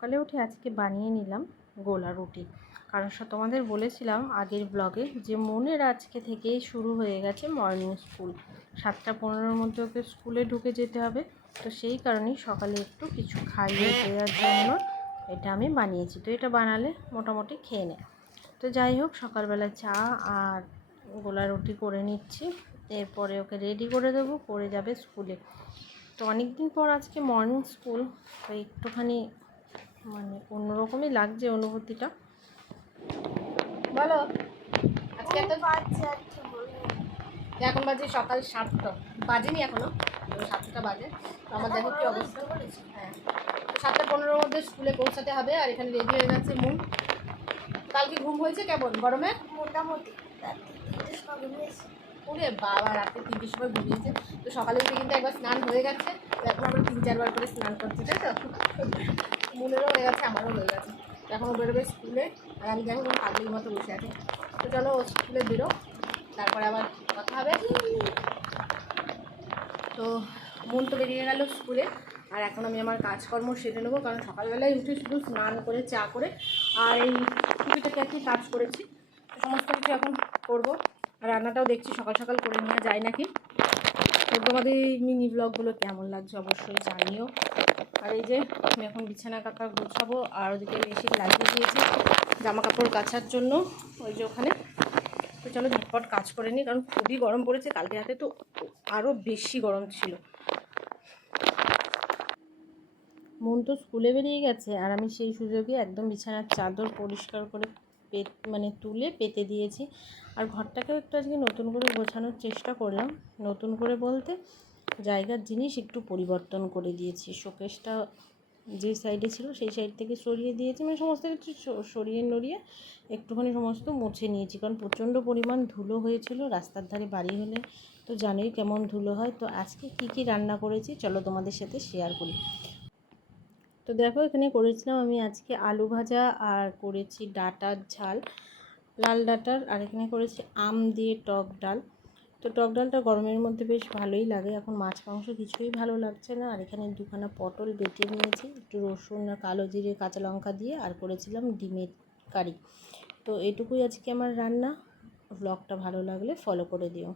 সকালে উঠে আজকে বানিয়ে নিলাম গোলা রুটি। কারণ তোমাদের বলেছিলাম আগের ব্লগে যে মনের আজকে থেকেই শুরু হয়ে গেছে মর্নিং স্কুল সাতটা পনেরোর মধ্যে ওকে স্কুলে ঢুকে যেতে হবে। তো সেই কারণেই সকালে একটু কিছু খাইয়ে দেওয়ার জন্য এটা আমি বানিয়েছি। তো এটা বানালে মোটামুটি খেয়ে নেয় তো যাই হোক, সকালবেলা চা আর গোলা রুটি করে নিচ্ছি। এরপরে ওকে রেডি করে দেবো করে যাবে স্কুলে তো অনেক দিন পর আজকে মর্নিং স্কুল তো একটুখানি মানে অন্যরকমই লাগছে অনুভূতিটা। বলো আজকে একটা এখন বাজে সকাল সাতটা। বাজেনি এখনও সাতটা বাজে। তো আমার দেখো কি অবস্থা। হ্যাঁ। সাতটা পনেরোর মধ্যে স্কুলে পৌঁছাতে হবে আর এখানে রেডি হয়ে গেছে মুন। কালকে ঘুম হয়েছে কেমন? গরমে? মোটামুটি। রাত্রি ওরে বাবা রাতে তিনটের সময় ঘুমিয়েছে। তো সকালে উঠে কিন্তু একবার স্নান হয়ে গেছে। তো এখন আমরা তিন চারবার করে স্নান করছি তাই তো? গেছে আমারও হয়ে গেছে। তো এখন ও বেরোবে স্কুলে, আর আমি দেখো কোনো পাগলির মতো বসে আছি। তো চলো ও স্কুলে বেরো, তারপরে আবার কথা হবে। তো মন তো বেরিয়ে গেল স্কুলে, আর এখন আমি আমার কাজকর্ম সেরে নেব, কারণ সকালবেলায় উঠে শুধু স্নান করে, চা করে, আর এই টুকিটাকে আর কি কাজ করেছি সমস্ত কিছু এখন করব। আর রান্নাটাও দেখছি, সকাল সকাল করে নেওয়া যায় নাকি। তো তোমাদের এই মিনি ব্লগগুলো কেমন লাগছে অবশ্যই জানিও। আর এই যে, আমি এখন বিছানা কাকা গুছাবো, আর ওদিকে মেশিন লাগিয়ে দিয়েছি জামা কাপড় কাচার জন্য, ওই যে ওখানে। তো চলো ঝটপট কাজ করে নিই, কারণ খুবই গরম পড়েছে, কালকে রাতে তো আরও বেশি গরম ছিল। মন তো স্কুলে বেরিয়ে গেছে, আর আমি সেই সুযোগে একদম বিছানার চাদর পরিষ্কার করে মানে তুলে পেতে দিয়েছি। আর ঘরটাকেও একটু আজকে নতুন করে গোছানোর চেষ্টা করলাম। নতুন করে বলতে জায়গার জিনিস একটু পরিবর্তন করে দিয়েছি। শোকেসটা যে সাইডে ছিল সেই সাইড থেকে সরিয়ে দিয়েছি। মানে সমস্ত কিছু সরিয়ে নড়িয়ে একটুখানি সমস্ত মুছে নিয়েছি। কারণ প্রচণ্ড পরিমাণ ধুলো হয়েছিল। রাস্তার ধারে বাড়ি হলে তো জানোই কেমন ধুলো হয়। তো আজকে কী কী রান্না করেছি, চলো তোমাদের সাথে শেয়ার করি। তো দেখো এখানে করেছিলাম আমি আজকে আলু ভাজা আর করেছি ডাটার ঝাল, লাল ডাটার, আর এখানে করেছি আম দিয়ে টক ডাল। তো টক ডালটা গরমের মধ্যে বেশ ভালোই লাগে, এখন মাছ মাংস কিছুই ভালো লাগছে না। আর এখানে দুখানা পটল বেটে নিয়েছি, একটু রসুন আর কালো জিরে, কাঁচা লঙ্কা দিয়ে, আর করেছিলাম ডিমের কারি। তো এটুকুই আজকে আমার রান্না। ব্লগটা ভালো লাগলে ফলো করে দিও।